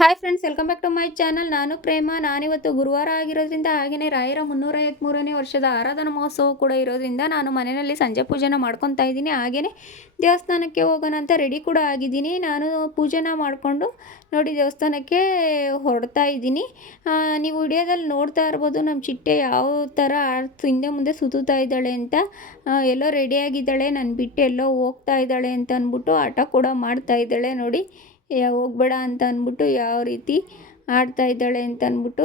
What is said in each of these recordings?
Hi friends, welcome back to my channel. ನಾನು ಪ್ರೇಮ. ನಾನಿವತ್ತು ಗುರುವಾರ ಆಗಿರೋದ್ರಿಂದ ಹಾಗೆಯೇ ರಾಯರ 353ನೇ ವರ್ಷದ ಆರಾಧನಾ ಮಹೋತ್ಸವ ಕೂಡ ಇರೋದ್ರಿಂದ ನಾನು ಮನೆಯಲ್ಲಿ ಸಂಜೆ ಪೂಜೆನ ಮಾಡ್ಕೊತಾ ಇದ್ದೀನಿ. ಹಾಗೆಯೇ ದೇವಸ್ಥಾನಕ್ಕೆ ಹೋಗೋಣ ಅಂತ ರೆಡಿ ಕೂಡ ಆಗಿದ್ದೀನಿ. ನಾನು ಪೂಜೆನ ಮಾಡಿಕೊಂಡು ನೋಡಿ ದೇವಸ್ಥಾನಕ್ಕೆ ಹೊರಡ್ತಾ ಇದ್ದೀನಿ. ನೀವು ವಿಡಿಯೋದಲ್ಲಿ ನೋಡ್ತಾ ಇರ್ಬೋದು ನಮ್ಮ ಚಿಟ್ಟೆ ಯಾವ ಥರ ಹಿಂದೆ ಮುಂದೆ ಸುತ್ತುತ್ತಾ ಇದ್ದಾಳೆ ಅಂತ. ಎಲ್ಲೋ ರೆಡಿಯಾಗಿದ್ದಾಳೆ, ನಾನು ಬಿಟ್ಟು ಎಲ್ಲೋ ಹೋಗ್ತಾ ಇದ್ದಾಳೆ ಅಂತ ಅಂದ್ಬಿಟ್ಟು ಆಟ ಕೂಡ ಮಾಡ್ತಾ ಇದ್ದಾಳೆ ನೋಡಿ. ಹೋಗಬೇಡ ಅಂತ ಅಂದ್ಬಿಟ್ಟು ಯಾವ ರೀತಿ ಆಡ್ತಾ ಇದ್ದಾಳೆ ಅಂತ ಅಂದ್ಬಿಟ್ಟು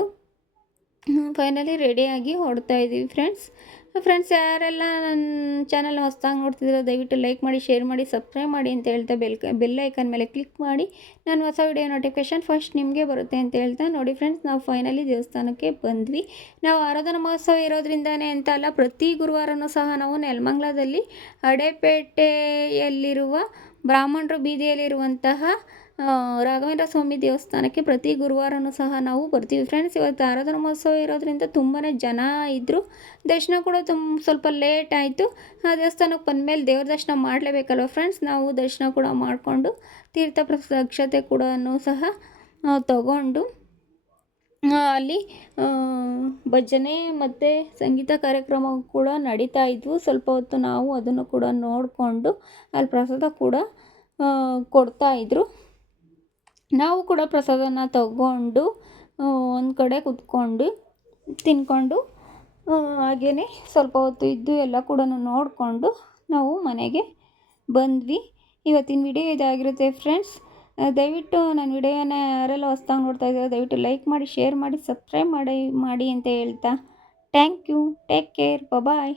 ಫೈನಲಿ ರೆಡಿಯಾಗಿ ಹೊರಡ್ತಾ ಇದ್ದೀವಿ ಫ್ರೆಂಡ್ಸ್. ಯಾರೆಲ್ಲ ನನ್ನ ಚಾನಲ್ ಹೊಸದಾಗಿ ನೋಡ್ತಿದ್ದೀರೋ ದಯವಿಟ್ಟು ಲೈಕ್ ಮಾಡಿ, ಶೇರ್ ಮಾಡಿ, ಸಬ್ಸ್ಕ್ರೈಬ್ ಮಾಡಿ ಅಂತ ಹೇಳ್ತಾ ಬೆಲ್ ಐಕನ್ ಮೇಲೆ ಕ್ಲಿಕ್ ಮಾಡಿ ನಾನು ಹೊಸ ವಿಡಿಯೋ ನೋಟಿಫಿಕೇಷನ್ ಫಸ್ಟ್ ನಿಮಗೆ ಬರುತ್ತೆ ಅಂತ ಹೇಳ್ತಾ ನೋಡಿ ಫ್ರೆಂಡ್ಸ್, ನಾವು ಫೈನಲಿ ದೇವಸ್ಥಾನಕ್ಕೆ ಬಂದ್ವಿ. ನಾವು ಆರಾಧನಾ ಮಹೋತ್ಸವ ಇರೋದ್ರಿಂದನೇ ಅಂತ ಅಲ್ಲ, ಪ್ರತಿ ಗುರುವಾರನೂ ಸಹ ನಾವು ನೆಲಮಂಗಲದಲ್ಲಿ ಹಡೇಪೇಟೆಯಲ್ಲಿರುವ ಬ್ರಾಹ್ಮಣರು ಬೀದಿಯಲ್ಲಿರುವಂತಹ ರಾಘವೇಂದ್ರ ಸ್ವಾಮಿ ದೇವಸ್ಥಾನಕ್ಕೆ ಪ್ರತಿ ಗುರುವಾರನೂ ಸಹ ನಾವು ಬರ್ತೀವಿ ಫ್ರೆಂಡ್ಸ್. ಇವತ್ತು ಆರಾಧನಾ ಮಹೋತ್ಸವ ಇರೋದ್ರಿಂದ ತುಂಬಾ ಜನ ಇದ್ದರು. ದರ್ಶನ ಕೂಡ ಸ್ವಲ್ಪ ಲೇಟ್ ಆಯಿತು. ಆ ದೇವಸ್ಥಾನಕ್ಕೆ ಬಂದಮೇಲೆ ದೇವ್ರ ದರ್ಶನ ಮಾಡಲೇಬೇಕಲ್ವ ಫ್ರೆಂಡ್ಸ್. ನಾವು ದರ್ಶನ ಕೂಡ ಮಾಡಿಕೊಂಡು ತೀರ್ಥ ಅಕ್ಷತೆ ಕೂಡ ಸಹ ತಗೊಂಡು ಅಲ್ಲಿ ಭಜನೆ ಮತ್ತು ಸಂಗೀತ ಕಾರ್ಯಕ್ರಮ ಕೂಡ ನಡೀತಾ ಇದ್ವು. ಸ್ವಲ್ಪ ಹೊತ್ತು ನಾವು ಅದನ್ನು ಕೂಡ ನೋಡಿಕೊಂಡು ಅಲ್ಲಿ ಪ್ರಸಾದ ಕೂಡ ಕೊಡ್ತಾಯಿದ್ರು. ನಾವು ಕೂಡ ಪ್ರಸಾದನ ತಗೊಂಡು ಒಂದು ಕಡೆ ಕುತ್ಕೊಂಡು ತಿನ್ಕೊಂಡು ಹಾಗೆಯೇ ಸ್ವಲ್ಪ ಹೊತ್ತು ಇದ್ದು ಎಲ್ಲ ಕೂಡ ನೋಡಿಕೊಂಡು ನಾವು ಮನೆಗೆ ಬಂದ್ವಿ. ಇವತ್ತಿನ ವಿಡಿಯೋ ಇದಾಗಿರುತ್ತೆ ಫ್ರೆಂಡ್ಸ್. ದಯವಿಟ್ಟು ನನ್ನ ವಿಡಿಯೋನ ಯಾರೆಲ್ಲ ಹೊಸ್ದಾಗಿ ನೋಡ್ತಾ ಇದ್ದೀರೋ ದಯವಿಟ್ಟು ಲೈಕ್ ಮಾಡಿ, ಶೇರ್ ಮಾಡಿ, ಸಬ್ಸ್ಕ್ರೈಬ್ ಮಾಡಿ ಅಂತ ಹೇಳ್ತಾ thank you. Take care. Bye.